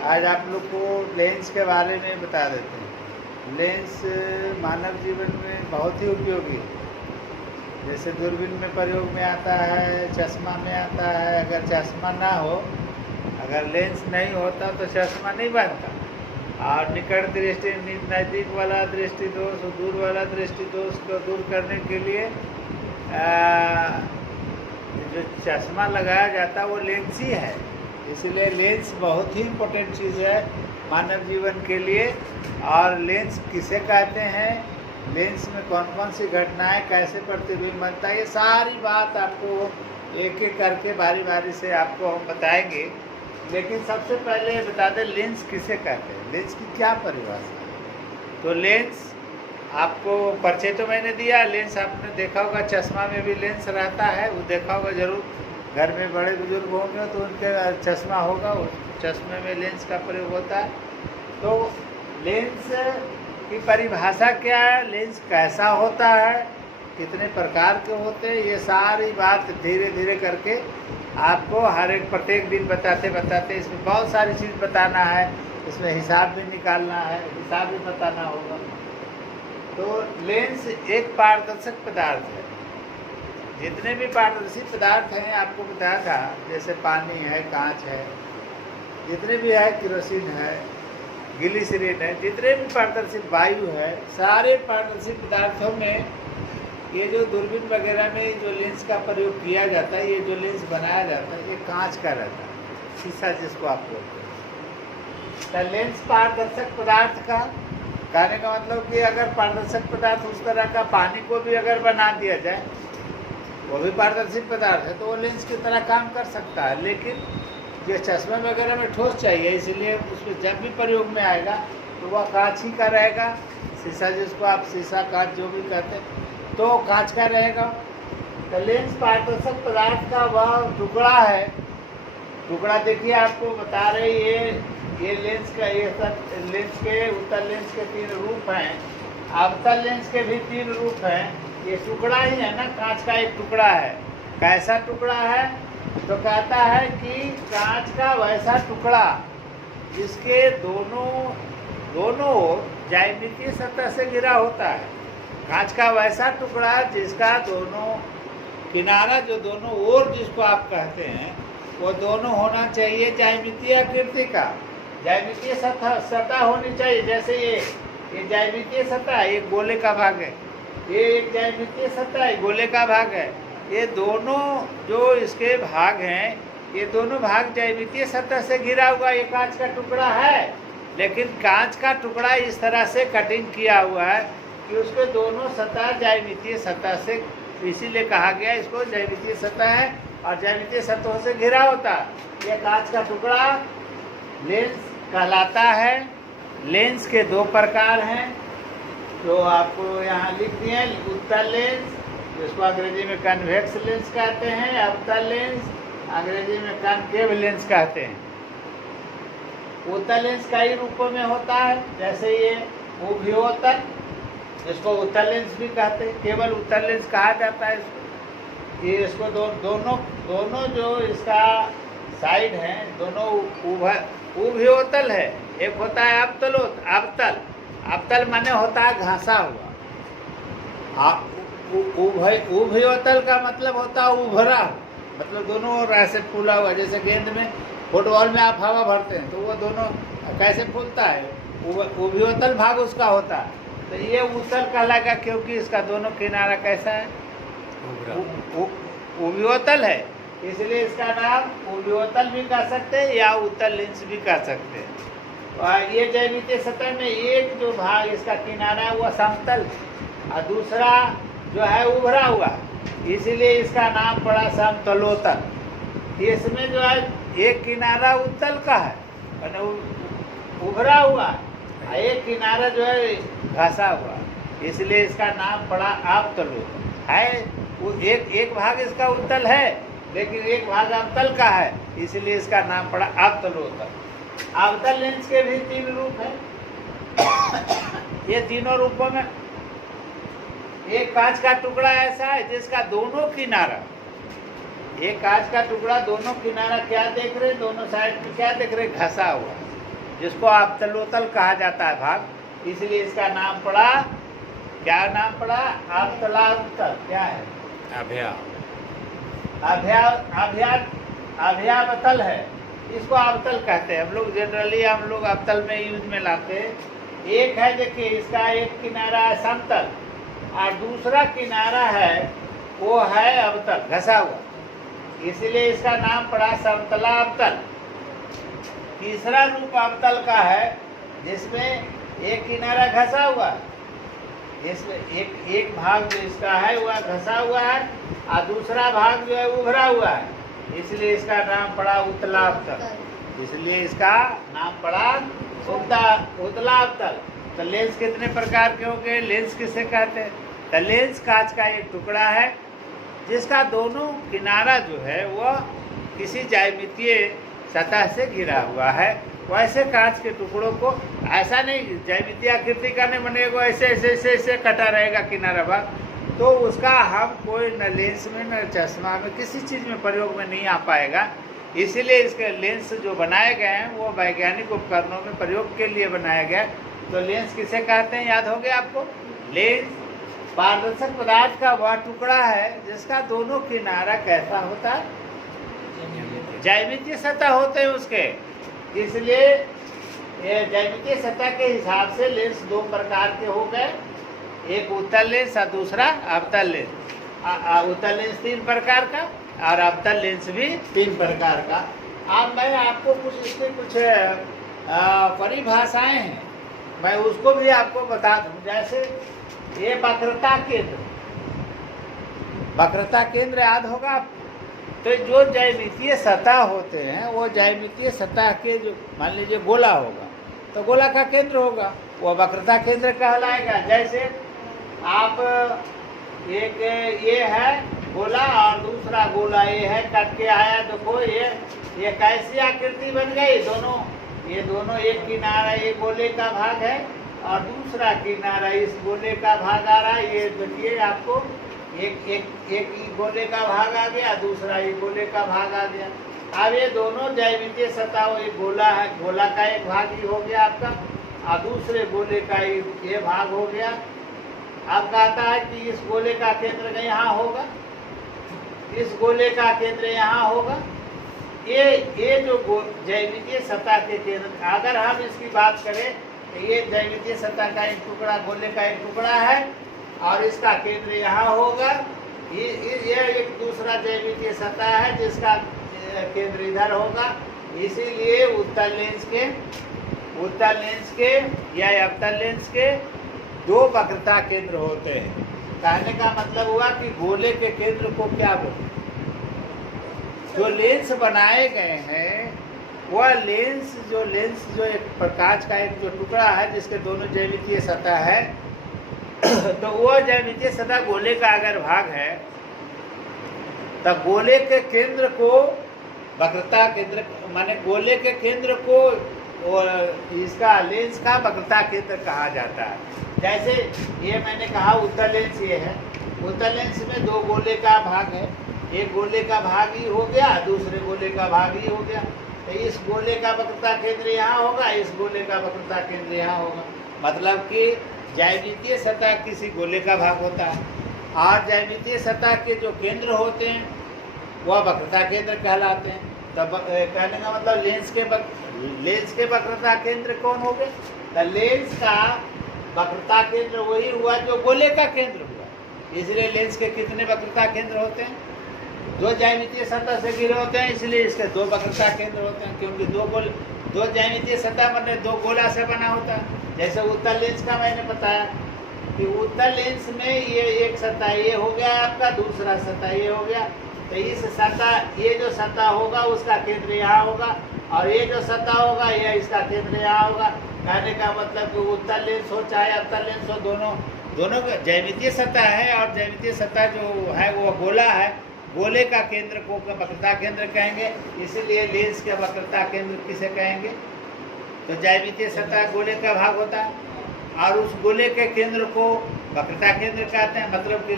आज आप लोग को लेंस के बारे में बता देते हैं। लेंस मानव जीवन में बहुत ही उपयोगी है। जैसे दूरबीन में प्रयोग में आता है, चश्मा में आता है। अगर चश्मा ना हो, अगर लेंस नहीं होता तो चश्मा नहीं बनता। और निकट दृष्टि, नज़दीक वाला दृष्टि दोष, दूर वाला दृष्टि दोष को दूर करने के लिए जो चश्मा लगाया जाता है वो लेंस ही है। इसलिए लेंस बहुत ही इम्पोर्टेंट चीज़ है मानव जीवन के लिए। और लेंस किसे कहते हैं, लेंस में कौन कौन सी घटनाएं, कैसे प्रतिबिंब बनता है, ये सारी बात आपको एक एक करके बारी बारी से आपको हम बताएंगे। लेकिन सबसे पहले बता दें लेंस किसे कहते हैं, लेंस की क्या परिभाषा है। तो लेंस आपको परिचय तो मैंने दिया। लेंस आपने देखा होगा, चश्मा में भी लेंस रहता है, वो देखा होगा जरूर। घर में बड़े बुजुर्ग होंगे तो उनके चश्मा होगा, उस चश्मे में लेंस का प्रयोग होता है। तो लेंस की परिभाषा क्या है, लेंस कैसा होता है, कितने प्रकार के होते हैं, ये सारी बात धीरे धीरे करके आपको हर एक प्रत्येक दिन बताते बताते इसमें बहुत सारी चीज़ बताना है। इसमें हिसाब भी निकालना है, हिसाब भी बताना होगा। तो लेंस एक पारदर्शक पदार्थ है। जितने भी पारदर्शी पदार्थ हैं आपको बताया था, जैसे पानी है, कांच है, जितने भी है, केरोसिन है, ग्लिसरीन है, जितने भी पारदर्शी वायु है, सारे पारदर्शी पदार्थों में ये जो दूरबीन वगैरह में जो लेंस का प्रयोग किया जाता है, ये जो लेंस बनाया जाता है, ये कांच का रहता है, शीशा जिसको आप बोलते हैं। तो लेंस पारदर्शक पदार्थ का कहने का मतलब कि अगर पारदर्शक पदार्थ उस तरह का पानी को भी अगर बना दिया जाए, वो भी पारदर्शी पदार्थ है, तो वो लेंस की तरह काम कर सकता है। लेकिन ये चश्मे वगैरह में ठोस चाहिए, इसीलिए उसमें जब भी प्रयोग में आएगा तो वह कांच ही का रहेगा। शीशा जिसको आप शीशा कांच जो भी कहते हैं, तो कांच का रहेगा। तो लेंस पारदर्शक पदार्थ का वह टुकड़ा है। टुकड़ा देखिए, आपको बता रहे ये लेंस का, ये सब लेंस के, उत्तल लेंस के 3 रूप हैं, अवतल लेंस के भी 3 रूप हैं। ये टुकड़ा ही है ना, कांच का एक टुकड़ा है। कैसा टुकड़ा है, तो कहता है कि कांच का वैसा टुकड़ा जिसके दोनों ज्यामितीय सतह से घिरा होता है। कांच का वैसा टुकड़ा जिसका दोनों किनारा, जो दोनों ओर जिसको आप कहते हैं, वो दोनों होना चाहिए ज्यामितीय आकृति का। ज्यामितीय सतह होनी चाहिए। जैसे ये ज्यामितीय सतह है, ये गोले का भाग है, ये एक ज्यामितीय सतह है, गोले का भाग है। ये दोनों जो इसके भाग हैं, ये दोनों भाग ज्यामितीय सतह से घिरा हुआ ये कांच का टुकड़ा है। लेकिन कांच का टुकड़ा इस तरह से कटिंग किया हुआ है कि उसके दोनों सतह ज्यामितीय सतह से, इसीलिए कहा गया इसको ज्यामितीय सतह है और ज्यामितीय सतहों से घिरा होता है। यह कांच का टुकड़ा लेंस कहलाता है। लेंस के 2 प्रकार हैं जो आपको यहाँ लिख दिए हैं। उत्तल लेंस, जिसको अंग्रेजी में कन्वेक्स लेंस कहते हैं, अवतल लेंस, अंग्रेजी में कनकेव लेंस कहते हैं। उत्तल लेंस कई रूपों में होता है, जैसे ये उभयोतल, इसको उत्तल लेंस भी कहते हैं, केवल उत्तल लेंस कहा जाता है इसको। ये इसको दोनों जो इसका साइड हैं, दोनों उभयोतल है। एक होता है अवतल माने होता है घासा हुआ। उभयोतल का मतलब होता है उभरा, मतलब दोनों ओर ऐसे फूला हुआ। जैसे गेंद में, फुटबॉल में आप हवा भरते हैं तो वो दोनों कैसे फूलता है, उभयोतल भाग उसका होता है। तो ये उत्तल कहलाएगा क्योंकि इसका दोनों किनारा कैसा है, उभयोतल है, इसलिए इसका नाम उभयोतल भी कह सकते हैं या उत्तल लेंस भी कह सकते हैं। और ये ज्यामितीय सतह में एक जो भाग इसका किनारा है वह समतल और दूसरा जो है उभरा हुआ, इसीलिए इसका नाम पड़ा समतलोतल। इसमें जो है एक किनारा उत्तल का है, उभरा हुआ, और एक किनारा जो है घासा हुआ, इसलिए इसका नाम पड़ा अवतलोतल है। वो एक भाग इसका उत्तल है लेकिन एक भाग अवतल का है, इसलिए इसका नाम पड़ा अवतलोतल। अवतल लेंस के भी 3 रूप हैं। ये तीनों रूपों में एक कांच का टुकड़ा ऐसा है जिसका दोनों किनारा, एक कांच का टुकड़ा दोनों किनारा क्या देख रहे, दोनों साइड में क्या देख रहे, घसा हुआ। जिसको अवतलोतल कहा जाता है भाग, इसलिए इसका नाम पड़ा, क्या नाम पड़ा? अवतलावतल। क्या है? अभ्यावतल है, इसको अवतल कहते हैं। हम लोग जनरली अवतल में यूज में लाते हैं। एक है, देखिए इसका एक किनारा है समतल और दूसरा किनारा है वो है अवतल, घसा हुआ, इसलिए इसका नाम पड़ा समतलावतल। तीसरा रूप अवतल का है जिसमें एक किनारा घसा हुआ, इसमें एक भाग जो इसका है वह घसा हुआ है और दूसरा भाग जो है उभरा हुआ है, इसलिए इसका नाम पड़ा उत्तलावतल। इसलिए इसका नाम पड़ा उत्तलावतल। तो लेंस कितने प्रकार के होंगे? लेंस किसे कहते हैं? तो लेंस कांच का एक टुकड़ा है जिसका दोनों किनारा जो है वह किसी ज्यामितीय सतह से घिरा हुआ है। वैसे कांच के टुकड़ों को ऐसा नहीं ज्यामितीय आकृति का नहीं बनेगा, ऐसे ऐसे ऐसे ऐसे कटा रहेगा किनारा भाग, तो उसका हम कोई न लेंस में न चश्मा में किसी चीज़ में प्रयोग में नहीं आ पाएगा। इसीलिए इसके लेंस जो बनाए गए हैं वो वैज्ञानिक उपकरणों में प्रयोग के लिए बनाया गया। तो लेंस किसे कहते हैं? याद हो गया आपको? लेंस पारदर्शक पदार्थ का वह टुकड़ा है जिसका दोनों किनारा कैसा होता है? ज्यामितीय सतह होते हैं उसके। इसलिए ज्यामितीय सतह के हिसाब से लेंस दो प्रकार के हो गए, एक उत्तल लेंस और दूसरा अवतल लेंस। उत्तल लेंस 3 प्रकार का और अवतल लेंस भी 3 प्रकार का। अब मैं आपको कुछ इसके कुछ परिभाषाएं हैं, मैं उसको भी आपको बता दूं। जैसे ये वक्रता केंद्र, वक्रता केंद्र याद होगा। तो जो ज्यामितीय सतह होते हैं वो ज्यामितीय सतह के जो मान लीजिए गोला होगा तो गोला का केंद्र होगा, वो वक्रता केंद्र कहलाएगा। जैसे आप एक ये है गोला और दूसरा गोला ये है, कट के आया, देखो ये कैसी आकृति बन गई? ये दोनों एक किनारा ये गोले का भाग है और दूसरा किनारा इस गोले का भाग आ रहा है। ये देखिए आपको एक गोले का भाग आ गया, दूसरा एक गोले का भाग आ गया। अब ये दोनों ज्यामितीय सतह, एक गोला है, गोला का एक भाग ही हो गया आपका और दूसरे गोले का ये भाग हो गया। अब कहता है कि इस गोले का केंद्र यहाँ होगा, इस गोले का केंद्र यहाँ होगा। ये जो ज्यामितीय सतह के केंद्र, अगर हम इसकी बात करें तो ये ज्यामितीय सतह का एक टुकड़ा, गोले का एक टुकड़ा है और इसका केंद्र यहाँ होगा। ये एक दूसरा ज्यामितीय सतह है जिसका केंद्र इधर होगा। इसीलिए उत्तल लेंस के या अवतल लेंस के 2 वक्रता केंद्र होते हैं। कहने का मतलब हुआ कि गोले के केंद्र को क्या बोलते हैं? जो लेंस बनाए गए हैं वह लेंस जो एक प्रकाश का एक जो टुकड़ा है जिसके दोनों ज्यामितीय सतह है, तो वह ज्यामितीय सतह गोले का अगर भाग है तो गोले के केंद्र को वक्रता केंद्र माने गोले के केंद्र को और इसका लेंस का वक्रता केंद्र कहा जाता है। जैसे ये मैंने कहा उत्तल लेंस ये है, उत्तल लेंस में 2 गोले का भाग है, एक गोले का भाग ही हो गया, दूसरे गोले का भाग ही हो गया। तो इस गोले का वक्रता केंद्र यहाँ होगा, इस गोले का वक्रता केंद्र यहाँ होगा। मतलब कि ज्यामितीय सतह किसी गोले का भाग होता है और ज्यामितीय सतह के जो केंद्र होते हैं वह वक्रता केंद्र कहलाते हैं। तब कहने का मतलब लेंस के वक्रता केंद्र कौन हो गए? तो लेंस का वक्रता केंद्र वही हुआ जो गोले का केंद्र हुआ। इसलिए लेंस के कितने वक्रता केंद्र होते हैं? 2 ज्यामितीय सतह से घिरे होते हैं, इसलिए इसके 2 वक्रता केंद्र होते हैं, क्योंकि 2 ज्यामितीय सतह बने 2 गोला से बना होता है। जैसे उत्तल लेंस का मैंने बताया कि उत्तल लेंस में ये एक सतह ये हो गया आपका, दूसरा सतह ये हो गया। तो इस सतह ये जो सतह होगा उसका केंद्र यहाँ होगा और ये जो सतह होगा ये इसका केंद्र यहाँ होगा। कहने का मतलब कि उत्तल लेंस हो चाहे अवतल लेंस हो, दोनों का ज्यामितीय सतह है और ज्यामितीय सतह जो है वो गोला है। गोले का केंद्र को वक्रता केंद्र कहेंगे, इसीलिए लेंस के वक्रता केंद्र किसे कहेंगे? तो ज्यामितीय सतह गोले का भाग होता है और उस गोले के केंद्र को वक्रता केंद्र कहते हैं। मतलब कि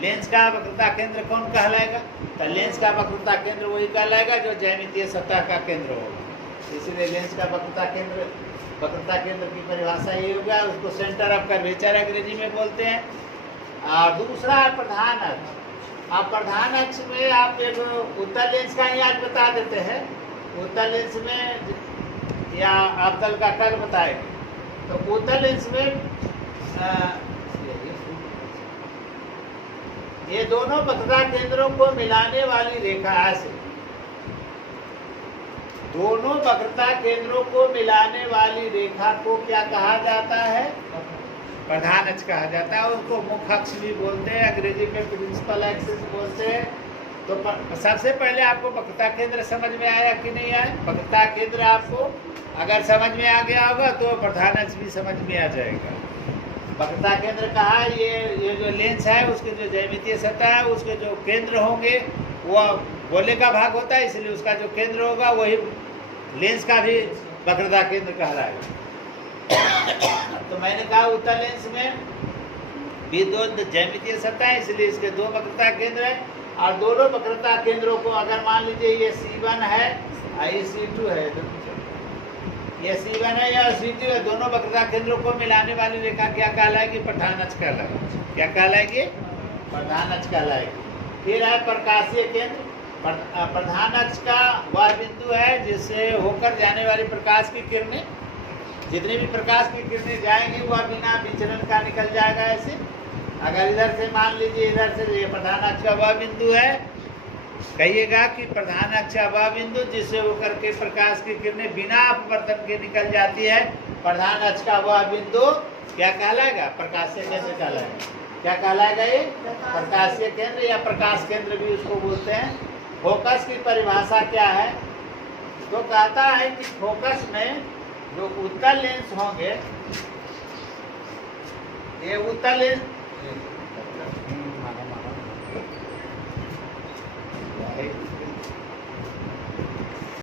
लेंस का वक्रता केंद्र कौन कहलाएगा? तो लेंस का वक्रता केंद्र वही कहलाएगा जो ज्यामितीय सतह का केंद्र होगा। इसलिए लेंस का वक्रता केंद्र की परिभाषा ये होगा, उसको सेंटर ऑफ कर्वेचर अंग्रेजी में बोलते हैं। और दूसरा है प्रधान अक्ष। आप प्रधान अक्ष में आप एक उत्तल लेंस का ही आज बता देते हैं, उत्तल लेंस में या अवतल का कल बताएंगे। तो उत्तल लेंस में ये दोनों वक्रता केंद्रों को मिलाने वाली रेखा से, दोनों वक्रता केंद्रों को मिलाने वाली रेखा को क्या कहा जाता है? प्रधान अक्ष कहा जाता है। उसको मुख्य अक्ष भी बोलते हैं, अंग्रेजी में प्रिंसिपल एक्सिस बोलते हैं। तो सबसे पहले आपको वक्रता केंद्र समझ में आया कि नहीं आया? वक्रता केंद्र आपको अगर समझ में आ गया होगा तो प्रधान अक्ष भी समझ में आ जाएगा। वक्रता केंद्र कहा, ये जो लेंस है उसके जो ज्यामितीय सतह है उसके जो केंद्र होंगे वो गोले का भाग होता है, इसलिए उसका जो केंद्र होगा वही लेंस का भी वक्रता केंद्र कहलाएगा। तो मैंने कहा उत्तल लेंस में भी दो ज्यामितीय सतह है, इसलिए इसके दो वक्रता केंद्र है। और दोनों वक्रता केंद्रों को अगर मान लीजिए ये C1 है और ये C2 है, ये C1 है या C2 है, दोनों वक्रता केंद्रों को मिलाने वाली रेखा क्या कहलाएगी? प्रधान अक्ष कहलाएगी। क्या कहलाएगी? प्रधान अक्ष कहलाएगी। फिर है प्रकाशीय केंद्र। प्रधान अक्ष का वह बिंदु है जिससे होकर जाने वाली प्रकाश की किरणें, जितनी भी प्रकाश की किरणें जाएंगी वह बिना विचलन का निकल जाएगा। ऐसे अगर इधर से मान लीजिए, इधर से ये प्रधान अक्ष का वह बिंदु है, कहिएगा कि प्रधान अक्ष का वह बिंदु जिससे होकर के प्रकाश की किरणें बिना अपवर्तन के निकल जाती है, प्रधान अक्ष का वह बिंदु क्या कहलाएगा? प्रकाशीय केंद्र कहलाएगा। क्या कहलाएगा? ये प्रकाशीय केंद्र या प्रकाश केंद्र भी उसको बोलते हैं। फोकस की परिभाषा क्या है? तो कहता है कि फोकस में जो उत्तल लेंस होंगे, ये उत्तल लेंस